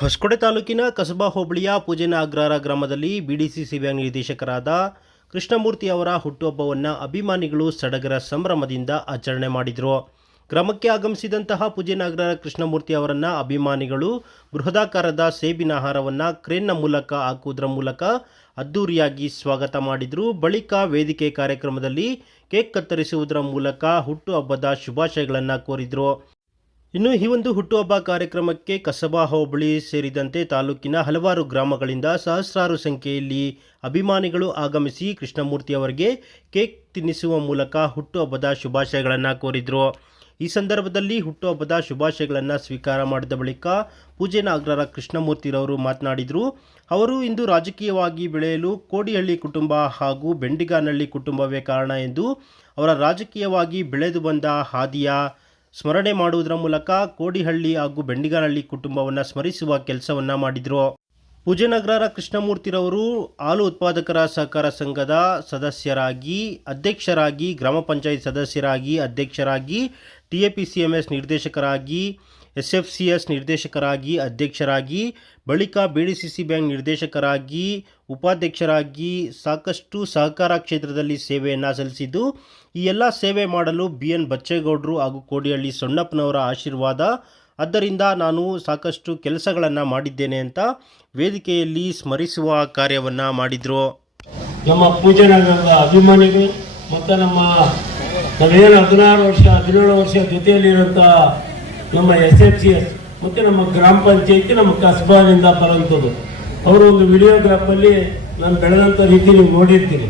ಹೊಸಕೋಟೆ ತಾಲೂಕಿನ ಕಸಬಾ ಹೋಬಳಿಯ ಪೂಜೆನ ಅಗ್ರಹಾರ ಗ್ರಾಮದಲ್ಲಿ ಬಿಡಿಸಿಸಿ ಬ್ಯಾಂಕ್ ನಿರ್ದೇಶಕರಾದ ಕೃಷ್ಣಮೂರ್ತಿ ಅವರ ಹುಟ್ಟುಹಬ್ಬವನ್ನು ಅಭಿಮಾನಿಗಳು ಸಡಗರ ಸಂಭ್ರಮದಿಂದ ಆಚರಣೆ ಮಾಡಿದರು. ಗ್ರಾಮಕ್ಕೆ ಆಗಮಿಸಿದಂತಹ ಪೂಜೆನ ಅಗ್ರಹಾರ ಕೃಷ್ಣಮೂರ್ತಿ ಅವರನ್ನು ಅಭಿಮಾನಿಗಳು ಬೃಹದಾಕಾರದ ಸೇಬಿನ ಆಹಾರವನ್ನು ಕ್ರೇನ್ನ ಮೂಲಕ ಹಾಕುವುದರ ಮೂಲಕ ಅದ್ದೂರಿಯಾಗಿ ಸ್ವಾಗತ ಮಾಡಿದರು. ಬಳಿಕ ವೇದಿಕೆ ಕಾರ್ಯಕ್ರಮದಲ್ಲಿ ಕೇಕ್ ಕತ್ತರಿಸುವುದರ ಮೂಲಕ ಹುಟ್ಟುಹಬ್ಬದ ಶುಭಾಶಯಗಳನ್ನು ಕೋರಿದರು. ಇನ್ನು ಈ ಒಂದು ಹುಟ್ಟುಹಬ್ಬ ಕಾರ್ಯಕ್ರಮಕ್ಕೆ ಕಸಬಾ ಹೋಬಳಿ ಸೇರಿದಂತೆ ತಾಲೂಕಿನ ಹಲವಾರು ಗ್ರಾಮಗಳಿಂದ ಸಹಸ್ರಾರು ಸಂಖ್ಯೆಯಲ್ಲಿ ಅಭಿಮಾನಿಗಳು ಆಗಮಿಸಿ ಕೃಷ್ಣಮೂರ್ತಿ ಅವರಿಗೆ ಕೇಕ್ ತಿನ್ನಿಸುವ ಮೂಲಕ ಹುಟ್ಟುಹಬ್ಬದ ಶುಭಾಶಯಗಳನ್ನು ಕೋರಿದರು. ಈ ಸಂದರ್ಭದಲ್ಲಿ ಹುಟ್ಟುಹಬ್ಬದ ಶುಭಾಶಯಗಳನ್ನು ಸ್ವೀಕಾರ ಮಾಡಿದ ಬಳಿಕ ಪೂಜೆನ ಅಗ್ರಹಾರ ಕೃಷ್ಣಮೂರ್ತಿರವರು ಮಾತನಾಡಿದರು. ಅವರು ಇಂದು ರಾಜಕೀಯವಾಗಿ ಬೆಳೆಯಲು ಕೋಡಿಹಳ್ಳಿ ಕುಟುಂಬ ಹಾಗೂ ಬೆಂಡಿಗಾನಹಳ್ಳಿ ಕುಟುಂಬವೇ ಕಾರಣ ಎಂದು ಅವರ ರಾಜಕೀಯವಾಗಿ ಬೆಳೆದು ಬಂದ ಹಾದಿಯ ಸ್ಮರಣೆ ಮಾಡುವುದರ ಮೂಲಕ ಕೋಡಿಹಳ್ಳಿ ಹಾಗೂ ಬೆಂಡಿಗಾನಹಳ್ಳಿ ಕುಟುಂಬವನ್ನು ಸ್ಮರಿಸುವ ಕೆಲಸವನ್ನು ಮಾಡಿದರು. ಪೂಜೆನ ಅಗ್ರಹಾರ ಕೃಷ್ಣಮೂರ್ತಿರವರು ಹಾಲು ಉತ್ಪಾದಕರ ಸಹಕಾರ ಸಂಘದ ಸದಸ್ಯರಾಗಿ, ಅಧ್ಯಕ್ಷರಾಗಿ, ಗ್ರಾಮ ಪಂಚಾಯತ್ ಸದಸ್ಯರಾಗಿ, ಅಧ್ಯಕ್ಷರಾಗಿ, TAPCMS ನಿರ್ದೇಶಕರಾಗಿ, SFCS ನಿರ್ದೇಶಕರಾಗಿ, ಅಧ್ಯಕ್ಷರಾಗಿ, ಬಳಿಕ BDCC ಬ್ಯಾಂಕ್ ನಿರ್ದೇಶಕರಾಗಿ, ಉಪಾಧ್ಯಕ್ಷರಾಗಿ ಸಾಕಷ್ಟು ಸಹಕಾರ ಕ್ಷೇತ್ರದಲ್ಲಿ ಸೇವೆಯನ್ನು ಸಲ್ಲಿಸಿದ್ದು, ಈ ಎಲ್ಲ ಸೇವೆ ಮಾಡಲು BN ಬಚ್ಚೇಗೌಡರು ಹಾಗೂ ಕೋಡಿಹಳ್ಳಿ ಸೊಣ್ಣಪ್ಪನವರ ಆಶೀರ್ವಾದ. ಆದ್ದರಿಂದ ನಾನು ಸಾಕಷ್ಟು ಕೆಲಸಗಳನ್ನು ಮಾಡಿದ್ದೇನೆ ಅಂತ ವೇದಿಕೆಯಲ್ಲಿ ಸ್ಮರಿಸುವ ಕಾರ್ಯವನ್ನು ಮಾಡಿದರು. ನಮ್ಮ ಪೂಜೆನಗರದ ಅಭಿಮಾನಿಗಳು ಮತ್ತು ನಾವೇನು 16 ವರ್ಷ 17 ವರ್ಷ ಜೊತೆಯಲ್ಲಿರೋಂಥ ನಮ್ಮ SFCS ಮತ್ತು ನಮ್ಮ ಗ್ರಾಮ ಪಂಚಾಯತಿ ನಮ್ಮ ಕಸಬಾದಿಂದ ಬರೋಂಥದ್ದು, ಅವರು ಒಂದು ವಿಡಿಯೋಗ್ರಾಫಲ್ಲಿ ನಾನು ಬೆಳೆದಂಥ ರೀತಿ ನೀವು ನೋಡಿರ್ತೀರಿ.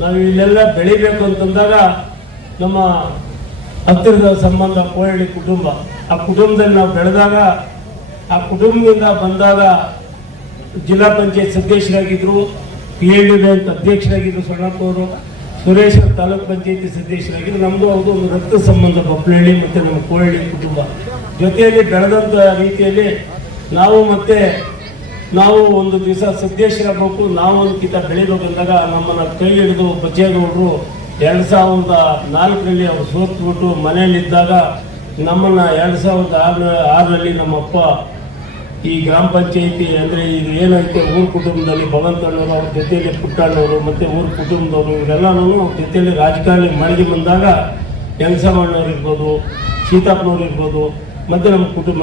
ನಾವು ಇಲ್ಲೆಲ್ಲ ಬೆಳಿಬೇಕು ಅಂತಂದಾಗ ನಮ್ಮ ಹತ್ತಿರದ ಸಂಬಂಧ ಕೋಹಳ್ಳಿ ಕುಟುಂಬ, ಆ ಕುಟುಂಬದಲ್ಲಿ ನಾವು ಬೆಳೆದಾಗ ಆ ಕುಟುಂಬದಿಂದ ಬಂದಾಗ ಜಿಲ್ಲಾ ಪಂಚಾಯತ್ ಸದಸ್ಯರಾಗಿದ್ದರು, PLD ಬ್ಯಾಂಕ್ ಅಧ್ಯಕ್ಷರಾಗಿದ್ದರು ಸೊಣ್ಣಪ್ಪವರು, ಸುರೇಶ್ ತಾಲೂಕ್ ಪಂಚಾಯತಿ ಸದಸ್ಯರಾಗಿದ್ದರು. ನಮ್ಮದು ಅದು ಒಂದು ರಕ್ತ ಸಂಬಂಧ ಬೊಪ್ಪಲಹಳ್ಳಿ ಮತ್ತು ನಮ್ಮ ಕೋಹಳ್ಳಿ ಕುಟುಂಬ ಜೊತೆಯಲ್ಲಿ ಬೆಳೆದಂಥ ರೀತಿಯಲ್ಲಿ ನಾವು ಒಂದು ದಿವಸ ಸದಸ್ಯರಾಗಬೇಕು, ನಾವು ಒಂದು ಕಿತ ಬೆಳಿಬೇಕಂದಾಗ ನಮ್ಮನ್ನು ಕೈ ಹಿಡಿದು ಬಚ್ಚೇಗೌಡರು 2004ರಲ್ಲಿ ಅವರು ಸೋತ್ಬಿಟ್ಟು ಮನೆಯಲ್ಲಿದ್ದಾಗ ನಮ್ಮನ್ನು 2006ರಲ್ಲಿ ನಮ್ಮಪ್ಪ ಈ ಗ್ರಾಮ ಪಂಚಾಯತಿ ಅಂದರೆ ಇದು ಏನೈತೆ ಊರು ಕುಟುಂಬದಲ್ಲಿ ಭಗವಂತಣ್ಣವರು, ಅವ್ರ ಜೊತೆಯಲ್ಲಿ ಪುಟ್ಟಣ್ಣವರು ಮತ್ತು ಊರು ಕುಟುಂಬದವರು ಇವರೆಲ್ಲನೂ ಜೊತೆಯಲ್ಲಿ ರಾಜಕಾರಣಿ ಮನೆಗೆ ಬಂದಾಗ ಯಂಗಸಮ್ಮಣ್ಣವ್ರು ಇರ್ಬೋದು, ಸೀತಾಪ್ಪನವ್ರು ಇರ್ಬೋದು, ಮತ್ತು ನಮ್ಮ ಕುಟುಂಬ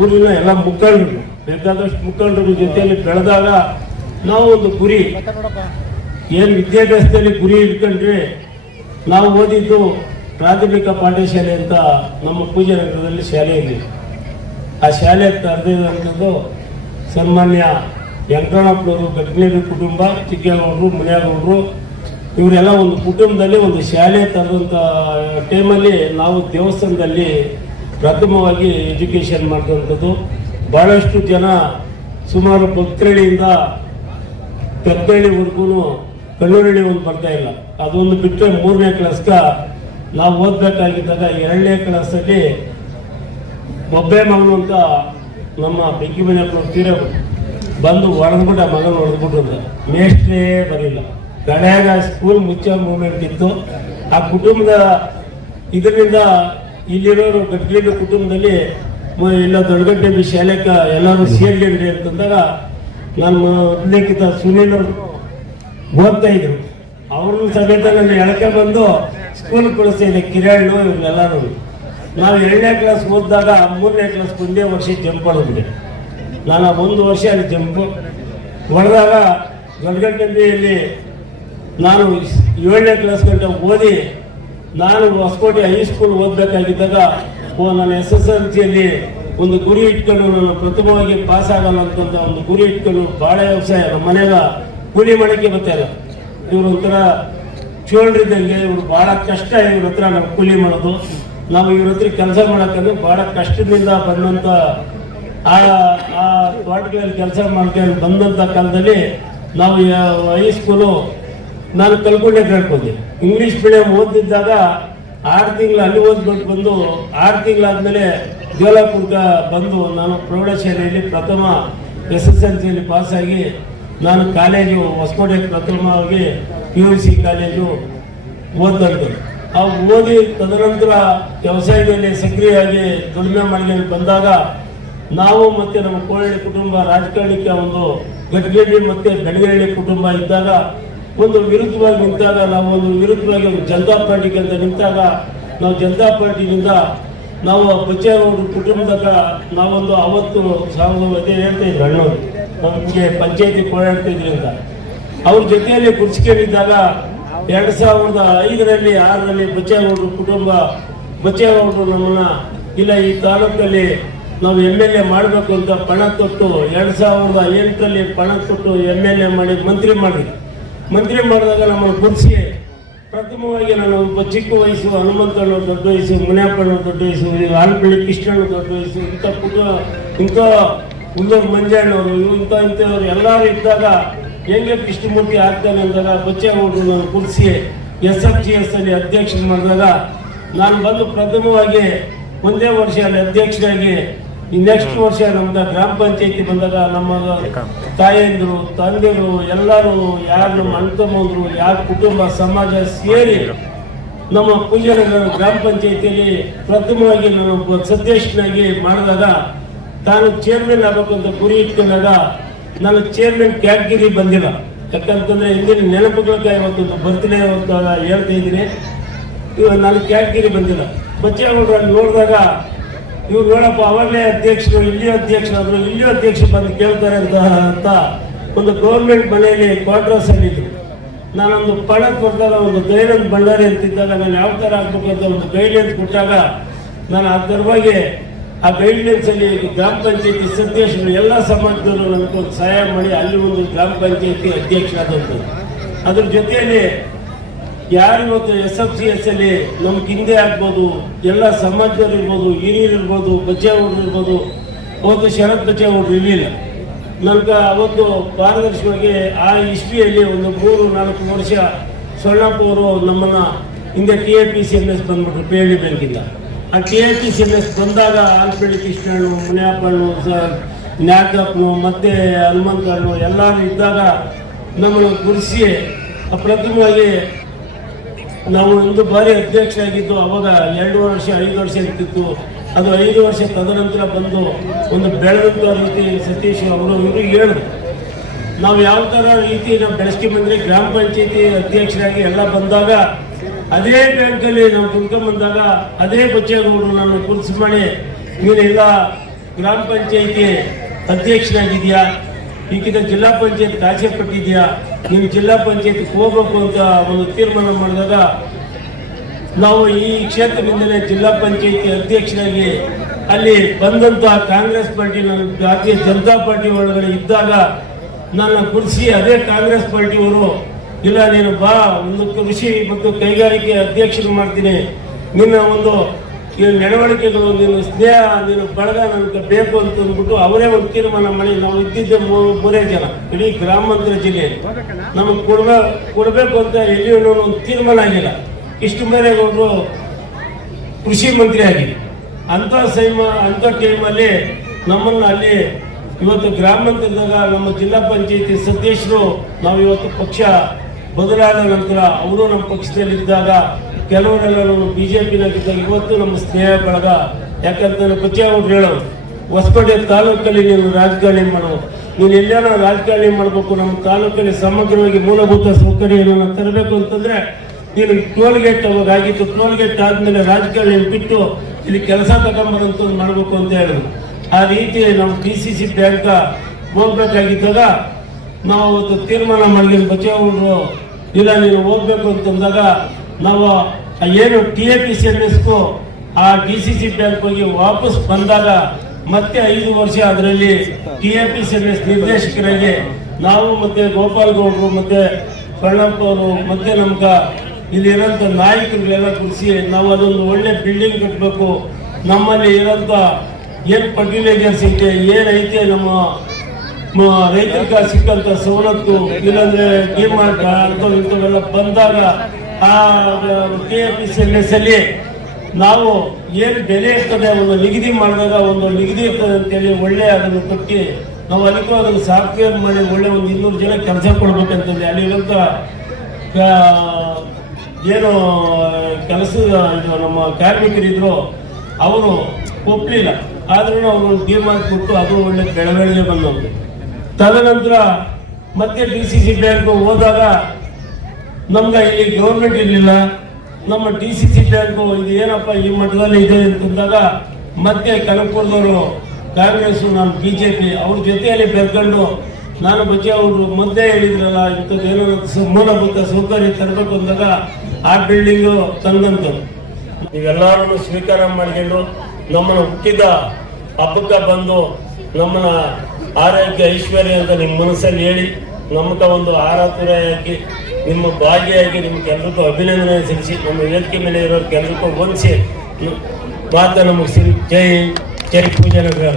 ಊರಿನ ಎಲ್ಲ ಮುಖಂಡರು ಬೇಕಾದಷ್ಟು ಮುಖಂಡರ ಜೊತೆಯಲ್ಲಿ ಬೆಳೆದಾಗ ನಾವು ಒಂದು ಗುರಿ ಏನು ವಿದ್ಯಾಭ್ಯಾಸದಲ್ಲಿ ಗುರಿ ಇಟ್ಕೊಂಡ್ರೆ ನಾವು ಓದಿದ್ದು ಪ್ರಾಥಮಿಕ ಪಾಠಶಾಲೆ ಅಂತ ನಮ್ಮ ಪೂಜೆ ನಗರದಲ್ಲಿ ಶಾಲೆ ಇದೆ. ಆ ಶಾಲೆ ತರದಿರುವಂಥದ್ದು ಸನ್ಮಾನ್ಯ ವೆಂಕಟಣ್ಣಪ್ಪನವರು, ಗಟ್ನೇರಿ ಕುಟುಂಬ, ಚಿಕ್ಕೇಗೌಡರು, ಮುನಿಯಾಗೌಡರು ಇವರೆಲ್ಲ ಒಂದು ಕುಟುಂಬದಲ್ಲಿ ಒಂದು ಶಾಲೆ ತರದಂಥ ಟೈಮಲ್ಲಿ ನಾವು ದೇವಸ್ಥಾನದಲ್ಲಿ ಪ್ರಥಮವಾಗಿ ಎಜುಕೇಷನ್ ಮಾಡಿದಂಥದ್ದು. ಭಾಳಷ್ಟು ಜನ ಸುಮಾರು ಭಕ್ತರಳ್ಳಿಯಿಂದ ಪೆದ್ದಹಳ್ಳಿವರೆಗೂ ಕಲ್ಲೂರಳ್ಳಿ ಒಂದು ಬರ್ತಾ ಇಲ್ಲ. ಅದೊಂದು ಬಿಟ್ಟರೆ 3ನೇ ಕ್ಲಾಸ್ಗ ನಾವು ಓದಬೇಕಾಗಿದ್ದಾಗ 2ನೇ ಕ್ಲಾಸಲ್ಲಿ ಒಬ್ಬೇ ಮಗನು ಅಂತ ನಮ್ಮ ಬೆಂಕಿ ಮನೆಯಪ್ಪನವ್ರು ತೀರೋರು ಬಂದು ಹೊಡೆದ್ಬಿಟ್ಟು ಆ ಮಗನ ಹೊಡೆದ್ಬಿಟ್ಟು ಅಂತ ಮೇಷ್ಟ್ರೇ ಬರಲಿಲ್ಲ. ಗಡ್ಯಾಗ ಸ್ಕೂಲ್ ಮುಚ್ಚೋ ಮೂಮೆಂಟ್ ಇತ್ತು. ಆ ಕುಟುಂಬದ ಇದರಿಂದ ಇಲ್ಲಿರೋರು ಗಟ್ಲೇರಿ ಕುಟುಂಬದಲ್ಲಿ ಇಲ್ಲ ದೊಡ್ಡಗಡ್ಡೆ ಶಾಲೆಗೆ ಎಲ್ಲರೂ ಸೇರ್ಕೊಂಡ್ರಿ ಅಂತಂದಾಗ ನಾನು ಮೊದಲೇಕಿತ ಸುನೀಲ್ ಅವರು ಓದ್ತಾ ಇದ್ರು, ಅವ್ರನ್ನ ಸಮೇತ ನಾನು ಎಳಕೆ ಬಂದು ಸ್ಕೂಲ್ ಕಳಿಸ್ತಾ ಇದ್ದೆ. ಕಿರಣ್ ಇವ್ರೆಲ್ಲರೂ ನಾವು 2ನೇ ಕ್ಲಾಸ್ ಓದಿದಾಗ 3ನೇ ಕ್ಲಾಸ್ ಒಂದೇ ವರ್ಷ ಜಂಪ್ ಹೊಡೆದ್ಬಿಟ್ಟೆ. ನಾನು 1 ವರ್ಷ ಅಲ್ಲಿ ಜಂಪು ಹೊಡೆದಾಗ ದೊಡ್ಡಗಡ್ಡೆಯಲ್ಲಿ ನಾನು 7ನೇ ಕ್ಲಾಸ್ ಗಂಟೆ ಓದಿ ನಾನು ಹೊಸಕೋಟೆ ಹೈಸ್ಕೂಲ್ ಓದಬೇಕಾಗಿದ್ದಾಗ ನಾನು SSLCಯಲ್ಲಿ ಒಂದು ಗುರಿ ಇಟ್ಕೊಂಡು ನಾನು ಪ್ರಥಮವಾಗಿ ಪಾಸ್ ಆಗಲ್ಲ ಅಂತಂದ ಒಂದು ಗುರಿ ಇಟ್ಕೊಂಡು ಬಾಳೆ ವ್ಯವಸಾಯ ನಮ್ಮ ಮನೆಯಾಗ ಕೂಲಿ ಮಾಡೋಕ್ಕೆ ಬರ್ತಾಯಿಲ್ಲ. ಇವರು ಒಂಥರ ಚೋಳ್ರಿದ್ದಂಗೆ, ಇವರು ಭಾಳ ಕಷ್ಟ ಇವ್ರ ಹತ್ರ ನಾವು ಕೂಲಿ ಮಾಡೋದು. ನಾವು ಇವ್ರ ಹತ್ರ ಕೆಲಸ ಮಾಡೋಕ್ಕಂದ್ರೆ ಭಾಳ ಕಷ್ಟದಿಂದ ಬಂದಂಥ ಆ ತೋಟಗಳಲ್ಲಿ ಕೆಲಸ ಮಾಡ್ಕೊಂಡು ಬಂದಂಥ ಕಾಲದಲ್ಲಿ ನಾವು ಹೈಸ್ಕೂಲು ನಾನು ಕಲ್ಕೊಂಡೆ ಕೇಳ್ಕೊಂಡೆ. ಇಂಗ್ಲೀಷ್ ಮೀಡಿಯಂ ಓದಿದ್ದಾಗ 6 ತಿಂಗಳು ಅಲ್ಲಿ ಓದ್ಬಿಟ್ಟು ಬಂದು 6 ತಿಂಗಳಾದಮೇಲೆ ಜೋಲಾಪುರ್ಗೆ ಬಂದು ನಾನು ಪ್ರೌಢಶಾಲೆಯಲ್ಲಿ ಪ್ರಥಮ SSLCಯಲ್ಲಿ ಪಾಸಾಗಿ ನಾನು ಕಾಲೇಜು ಹೊಸಕೋಟೆ ಪ್ರಥಮವಾಗಿ PUC ಕಾಲೇಜು ಓದಂತು. ಆ ಓದಿ ತದನಂತರ ವ್ಯವಸಾಯದಲ್ಲಿ ಸಕ್ರಿಯವಾಗಿ ದುಡಿಮೆ ಮಾಡಿ ಬಂದಾಗ ನಾವು ಮತ್ತೆ ನಮ್ಮ ಕೋಳಳ್ಳಿ ಕುಟುಂಬ ರಾಜಕಾರಣಕ್ಕೆ ಒಂದು ಗಟ್ಗೇಡಿ ಮತ್ತೆ ಬೆಳಗೇಳಿ ಕುಟುಂಬ ಇದ್ದಾಗ ಒಂದು ವಿರುದ್ಧವಾಗಿ ನಿಂತಾಗ ನಾವು ಒಂದು ವಿರುದ್ಧವಾಗಿ ಒಂದು ಜನತಾ ಪಾರ್ಟಿಗೆ ಅಂತ ನಿಂತಾಗ ನಾವು ಜನತಾ ಪಾರ್ಟಿಯಿಂದ ನಾವು ಬಚ್ಚೇಗೌಡರ ಕುಟುಂಬದಾಗ ನಾವೊಂದು ಅವತ್ತು ಅದೇ ಹೇಳ್ತಾ ಇದ್ರು ಅಣ್ಣವರು ನಮಗೆ ಪಂಚಾಯತಿ ಓಡಾಡ್ತಿದ್ರಿ ಅಂತ ಅವ್ರ ಜೊತೆಯಲ್ಲಿ ಕುರ್ಸ್ಕೊಂಡಿದ್ದಾಗ 2005ರಲ್ಲಿ 6ರಲ್ಲಿ ಬಚ್ಚೇಗೌಡರ ಕುಟುಂಬ ಬಚ್ಚೇಗೌಡರು ನಮ್ಮನ್ನ ಇಲ್ಲ ಈ ತಾಲೂಕಲ್ಲಿ ನಾವು MLA ಮಾಡಬೇಕು ಅಂತ ಪಣ ತೊಟ್ಟು 2008ರಲ್ಲಿ ಪಣ ತೊಟ್ಟು MLA ಮಾಡಿ ಮಂತ್ರಿ ಮಾಡಿದಾಗ ನಮ್ಮನ್ನು ಕುರ್ಸಿ ಪ್ರಥಮವಾಗಿ ನಾನು ಒಬ್ಬ ಚಿಕ್ಕ ವಯಸ್ಸು ಹನುಮಂತಣ್ಣ ದೊಡ್ಡ ವಯಸ್ಸು ಮುನಿಯಪ್ಪಣ್ಣ ದೊಡ್ಡ ವಯಸ್ಸು ಆಲ್ಪಳ್ಳಿ ಕೃಷ್ಣಣ್ಣ ದೊಡ್ಡ ವಯಸ್ಸು ಇಂಥ ಉಲ್ಲೂರು ಮಂಜಣ್ಣವರು ಇಂಥವ್ರು ಎಲ್ಲರೂ ಇದ್ದಾಗ ಹೆಂಗೆ ಕೃಷ್ಣಮೂರ್ತಿ ಆಗ್ತಾನೆ ಅಂದಾಗ ಬಚ್ಚೇಗೌಡರು ನಾನು ಕುರ್ಸಿ SFGS ಅಲ್ಲಿ ಅಧ್ಯಕ್ಷ ಮಾಡಿದಾಗ ನಾನು ಬಂದು ಪ್ರಥಮವಾಗಿ ಒಂದೇ ವರ್ಷ ಅಲ್ಲಿ ಅಧ್ಯಕ್ಷರಾಗಿ ಈ ನೆಕ್ಸ್ಟ್ ವರ್ಷ ನಮ್ದು ಗ್ರಾಮ ಪಂಚಾಯತಿ ಬಂದಾಗ ನಮ್ಮ ತಾಯಂದಿರು ತಂದೆಗಳು ಎಲ್ಲರೂ ಯಾರು ನಮ್ಮ ಅಣ್ತಮ್ಮಂದ್ರು ಯಾರ ಕುಟುಂಬ ಸಮಾಜ ಸೇರಿ ನಮ್ಮ ಪೂಜಾನಗರ ಗ್ರಾಮ ಪಂಚಾಯತಿಯಲ್ಲಿ ಪ್ರಥಮವಾಗಿ ನಾನು ಸದಸ್ಯನಾಗಿ ಮಾಡಿದಾಗ ತಾನು ಚೇರ್ಮನ್ ಆಗಬೇಕು ಅಂತ ಗುರಿ ಇಟ್ಕೊಂಡಾಗ ನಾನು ಚೇರ್ಮನ್ ಕ್ಯಾಟಗಿರಿ ಬಂದಿಲ್ಲ. ಯಾಕಂತಂದ್ರೆ ಹಿಂದಿನ ನೆನಪುಗಳಿಗೆ ಇವತ್ತೊಂದು ಬರ್ತ್ಡೇ ಅಂತ ಹೇಳ್ತಾ ಇದ್ದೀನಿ. ಇವಾಗ ನಾನು ಕ್ಯಾಟಗಿರಿ ಬಂದಿಲ್ಲ. ಬಚ್ಚೇಗೌಡರು ಅಲ್ಲಿ ನೋಡಿದಾಗ ಇವ್ರು ನೋಡಪ್ಪ ಅವಾಗಲೇ ಅಧ್ಯಕ್ಷರು ಇಲ್ಲಿ ಅಧ್ಯಕ್ಷರಾದ್ರು ಇಲ್ಲಿ ಅಧ್ಯಕ್ಷರು ಬಂದು ಕೇಳ್ತಾರೆ ಅಂತ ಒಂದು ಗೌರ್ಮೆಂಟ್ ಮನೆಯಲ್ಲಿ ಕ್ವಾರ್ಟರ್ಸ್ ಅಲ್ಲಿ ಇದ್ರು. ನಾನೊಂದು ಪಣ ಕೊಟ್ಟಾಗ ಒಂದು ದಯಾನಂದ ಭಂಡಾರಿ ಅಂತಿದ್ದಾಗ ನಾನು ಯಾವ ಥರ ಆಗ್ಬೇಕು ಅಂತ ಒಂದು ಗೈಡ್ಲೈನ್ಸ್ ಕೊಟ್ಟಾಗ ನಾನು ಅದರವಾಗಿ ಆ ಗೈಡ್ಲೈನ್ಸ್ ಅಲ್ಲಿ ಗ್ರಾಮ ಪಂಚಾಯತಿ ಸದಸ್ಯರು ಎಲ್ಲ ಸಮಾಜದವರು ನನಗೊಂದು ಸಹಾಯ ಮಾಡಿ ಅಲ್ಲಿ ಒಂದು ಗ್ರಾಮ ಪಂಚಾಯತಿ ಅಧ್ಯಕ್ಷರಾದಂಥದ್ದು. ಅದ್ರ ಜೊತೆಯಲ್ಲಿ ಯಾರು ಇವತ್ತು SFGS ಅಲ್ಲಿ ನಮ್ಗೆ ಹಿಂದೆ ಆಗ್ಬೋದು ಎಲ್ಲ ಸಮಾಜದವ್ರು ಇರ್ಬೋದು, ಹಿರಿಯರು ಇರ್ಬೋದು, ಬಚ್ಚೇಗೌಡರು ಇರ್ಬೋದು. ಅವತ್ತು ಶರತ್ ಬಚ್ಚೇಗೌಡರು ಇರಲಿಲ್ಲ. ನನ್ಗೆ ಅವತ್ತು ಪಾರದರ್ಶಕವಾಗಿ ಆ ಹಿಸ್ಟ್ರಿಯಲ್ಲಿ ಒಂದು 3-4 ವರ್ಷ ಸ್ವರ್ಣಪ್ಪ ಅವರು ನಮ್ಮನ್ನ ಹಿಂದೆ TAPCMS ಬಂದ್ಬಿಟ್ರು PLD ಬ್ಯಾಂಕಿಂದ. ಆ TAPCMS ಬಂದಾಗ ಆಲ್ಪಳ್ಳಿ ಕೃಷ್ಣಣ್ಣು, ಮುನಿಯಪ್ಪಣ್ಣು, ನ್ಯಾಕಪ್ಪನು ಮತ್ತೆ ಹನುಮಂತಣ್ಣು ಎಲ್ಲರೂ ಇದ್ದಾಗ ನಮ್ಮನ್ನು ಗುರುಸಿ ಪ್ರಥಮವಾಗಿ ನಾವು ಒಂದು ಬಾರಿ ಅಧ್ಯಕ್ಷರಾಗಿದ್ದು. ಅವಾಗ 2 ವರ್ಷ 5 ವರ್ಷ ಇರ್ತಿತ್ತು. ಅದು 5 ವರ್ಷ ತದನಂತರ ಬಂದು ಒಂದು ಬೆಳೆದಂಥ ರೀತಿ ಸತೀಶ್ ಅವರು ಇವರು ಹೇಳಿದ್ರು ನಾವು ಯಾವ ಥರ ರೀತಿ ನಾವು ಬೆಳೆಸ್ಕೊಂಡ್ಬಂದ್ರೆ ಗ್ರಾಮ ಪಂಚಾಯತಿ ಅಧ್ಯಕ್ಷರಾಗಿ ಎಲ್ಲ ಬಂದಾಗ ಅದೇ ಬ್ಯಾಂಕಲ್ಲಿ ನಾವು ಕುಂತ್ಕೊಂಡ್ಬಂದಾಗ ಅದೇ ಬಚ್ಚೇಗೌಡರು ನಾನು ಕುರ್ಸಿ ಮಾಡಿ ನೀನೆಲ್ಲ ಗ್ರಾಮ ಪಂಚಾಯತಿ ಅಧ್ಯಕ್ಷರಾಗಿದೆಯಾ, ಈಗಿನ ಜಿಲ್ಲಾ ಪಂಚಾಯತ್ ಆಸೆ ಪಟ್ಟಿದ್ಯಾ, ನೀನು ಜಿಲ್ಲಾ ಪಂಚಾಯತ್ಗೆ ಹೋಗ್ಬೇಕು ಅಂತ ಒಂದು ತೀರ್ಮಾನ ಮಾಡಿದಾಗ ನಾವು ಈ ಕ್ಷೇತ್ರದಿಂದಲೇ ಜಿಲ್ಲಾ ಪಂಚಾಯತಿ ಅಧ್ಯಕ್ಷರಾಗಿ ಅಲ್ಲಿ ಬಂದಂತ ಕಾಂಗ್ರೆಸ್ ಪಾರ್ಟಿ ನಾನು ಭಾರತೀಯ ಜನತಾ ಪಾರ್ಟಿ ಒಳಗಡೆ ಇದ್ದಾಗ ನನ್ನ ಕುರ್ಸಿ ಅದೇ ಕಾಂಗ್ರೆಸ್ ಪಾರ್ಟಿಯವರು ಇಲ್ಲ ನೀನು ಬಾ ಒಂದು ಕೃಷಿ ಮತ್ತು ಕೈಗಾರಿಕೆ ಅಧ್ಯಕ್ಷರು ಮಾಡ್ತೀನಿ, ನಿನ್ನ ಒಂದು ನಡವಳಿಕೆಗಳು ನಿನ್ನ ಸ್ನೇಹ ನಿನ್ನ ಬಳಗ ನನಗೆ ಬೇಕು ಅಂತ ಅಂದ್ಬಿಟ್ಟು ಅವರೇ ಒಂದು ತೀರ್ಮಾನ ಮಾಡಿ ನಾವು ಇದ್ದಿದ್ದೆ 3 ಜನ ಇಡೀ ಗ್ರಾಮಾಂತರ ಜಿಲ್ಲೆಯಲ್ಲಿ ನಮಗೆ ಕೊಡಬೇಕು ಅಂತ ಎಲ್ಲಿಯೂ ಒಂದು ತೀರ್ಮಾನ ಆಗಿಲ್ಲ. ಕೃಷ್ಣಬೈರೇಗೌಡರು ಕೃಷಿ ಮಂತ್ರಿ ಆಗಿದೆ. ಅಂಥ ಟೈಮಲ್ಲಿ ನಮ್ಮನ್ನು ಅಲ್ಲಿ ಇವತ್ತು ಗ್ರಾಮಾಂತರದಾಗ ನಮ್ಮ ಜಿಲ್ಲಾ ಪಂಚಾಯತಿ ಸದಸ್ಯರು ನಾವು ಇವತ್ತು ಪಕ್ಷ ಬದಲಾದ ನಂತರ ಅವರು ನಮ್ಮ ಪಕ್ಷದಲ್ಲಿದ್ದಾಗ ಕೆಲವರೆಲ್ಲ BJPನಾಗಿದ್ದಾಗ ಇವತ್ತು ನಮ್ಮ ಸ್ನೇಹ ಬಳಗ. ಯಾಕಂತಂದ್ರೆ ಬಚ್ಚೇಗೌಡರು ಹೇಳೋರು ಹೊಸಪೇಟೆ ತಾಲೂಕಲ್ಲಿ ನೀನು ರಾಜಕಾರಣಿ ಮಾಡು, ನೀನು ಎಲ್ಲಾರ ರಾಜಕಾರಣಿ ಮಾಡಬೇಕು, ನಮ್ಮ ತಾಲೂಕಲ್ಲಿ ಸಮಗ್ರವಾಗಿ ಮೂಲಭೂತ ಸೌಕರ್ಯಗಳನ್ನು ತರಬೇಕು ಅಂತಂದ್ರೆ ನೀನು ಟೋಲ್ಗೇಟ್ ಅವಾಗ ಆಗಿತ್ತು, ಟೋಲ್ಗೇಟ್ ಆದ್ಮೇಲೆ ರಾಜಕಾರಣಿ ಬಿಟ್ಟು ಇಲ್ಲಿ ಕೆಲಸ ತಗೊಂಬರಂತ ಮಾಡಬೇಕು ಅಂತ ಹೇಳಿದ್ರು. ಆ ರೀತಿ ನಾವು DCC ಬ್ಯಾಂಕ್ ಹೋಗ್ಬೇಕಾಗಿದ್ದಾಗ ನಾವು ಅವತ್ತು ತೀರ್ಮಾನ ಮಾಡಿದ್ವಿ. ಬಚ್ಚೇಗೌಡರು ಇಲ್ಲ ನೀನು ಹೋಗ್ಬೇಕು ಅಂತಂದಾಗ ನಾವು ಏನು TAPCMSಗೂ ಆ DCC ಬ್ಯಾಂಕ್ ಹೋಗಿ ವಾಪಸ್ ಬಂದಾಗ ಮತ್ತೆ 5 ವರ್ಷ ಅದರಲ್ಲಿ TAPCMS ನಿರ್ದೇಶಕರಾಗಿ ನಾವು ಮತ್ತೆ ಗೋಪಾಲ್ ಗೌಡರು ಮತ್ತೆ ಸ್ವರ್ಣಪ್ಪ ಅವರು ಮತ್ತೆ ನಮ್ಗ ಇಲ್ಲಿ ಇರೋಂಥ ನಾಯಕರುಗಳೆಲ್ಲ ಕುರಿಸಿ ನಾವು ಅದೊಂದು ಒಳ್ಳೆ ಬಿಲ್ಡಿಂಗ್ ಕಟ್ಟಬೇಕು, ನಮ್ಮಲ್ಲಿ ಇರೋಂಥ ಏನು ಫರ್ಟಿಲೈಸರ್ಸ್ ಐತೆ ಏನೈತೆ ನಮ್ಮ ರೈತರಿಗೆ ಸಿಕ್ಕಂತ ಸವಲತ್ತು ಇಲ್ಲಾಂದ್ರೆ ಡಿಮಾರ್ಟ್ ಇಂಥವೆಲ್ಲ ಬಂದಾಗ ಆ TAPCMS ಅಲ್ಲಿ ನಾವು ಏನು ಬೆಲೆ ಇರ್ತದೆ ಒಂದು ನಿಗದಿ ಮಾಡಿದಾಗ ಒಂದು ನಿಗದಿ ಇರ್ತದೆ ಅಂತೇಳಿ ಒಳ್ಳೆ ಅದನ್ನು ಕಟ್ಟಿ ನಾವು ಅದಕ್ಕೂ ಅದನ್ನು ಸಾಫ್ಟ್ವೇರ್ ಮಾಡಿ ಒಳ್ಳೆ ಒಂದು 200 ಜನ ಕೆಲಸ ಕೊಡ್ಬೇಕಂತಂದ್ರೆ ಅಲ್ಲಿರುವಂಥ ಏನು ಕೆಲಸದ ನಮ್ಮ ಕಾರ್ಮಿಕರಿದ್ರು ಅವರು ಒಪ್ಪಲಿಲ್ಲ. ಆದ್ರೂ ಅವ್ರೊಂದು ಡಿಮಾರ್ಟ್ ಕೊಟ್ಟು ಅದು ಒಳ್ಳೆ ಬೆಳವಣಿಗೆ ಬಂದವು. ತದನಂತರ ಮತ್ತೆ DCC ಬ್ಯಾಂಕ್ ಹೋದಾಗ ನಮ್ಗೆ ಇಲ್ಲಿ ಗೌರ್ಮೆಂಟ್ ಇರಲಿಲ್ಲ. ನಮ್ಮ DCC ಬ್ಯಾಂಕ್ ಇದು ಏನಪ್ಪ ಈ ಮಟ್ಟದಲ್ಲಿ ಇದೆ ಅಂತಂದಾಗ ಮತ್ತೆ ಕನಕಪುರದವರು ಕಾಂಗ್ರೆಸ್, ನಾನು BJP ಅವ್ರ ಜೊತೆಯಲ್ಲಿ ಬೆರ್ಕೊಂಡು ನಾನು ಬಗ್ಗೆ ಅವರು ಮೊದಲೇ ಹೇಳಿದ್ರಲ್ಲ ಇಂಥದ್ದೇನೋ ಮೂಲಭೂತ ಸೌಕರ್ಯ ತರಬೇಕು ಅಂದಾಗ ಆ ಬಿಲ್ಡಿಂಗು ತಂದಂತು. ನೀವೆಲ್ಲರೂ ಸ್ವೀಕಾರ ಮಾಡಿಕೊಂಡು ನಮ್ಮನ್ನು ಹುಟ್ಟಿದ ಹಬ್ಬಕ್ಕೆ ಬಂದು ನಮ್ಮನ್ನ ಆರೋಗ್ಯ ಐಶ್ವರ್ಯ ಅಂತ ನಿಮ್ಮ ಮನಸ್ಸಲ್ಲಿ ಹೇಳಿ ನಮ್ಗೆ ಒಂದು ಆರಾಧುರ ಹಾಕಿ ನಿಮ್ಮ ಭಾಗಿಯಾಗಿ ನಿಮ್ಗೆ ಎಲ್ರಿಗೂ ಅಭಿನಂದನೆ ಸಲ್ಲಿಸಿ ನಮ್ಮ ವೇದಿಕೆ ಮೇಲೆ ಇರೋರು ಎಲ್ರಿಗೂ ಹೊಂದಿಸಿ ಮಾತನ್ನು ಮುಗಿಸಿ. ಜೈ ಜೈ ಪೂಜಾ ನಗರ.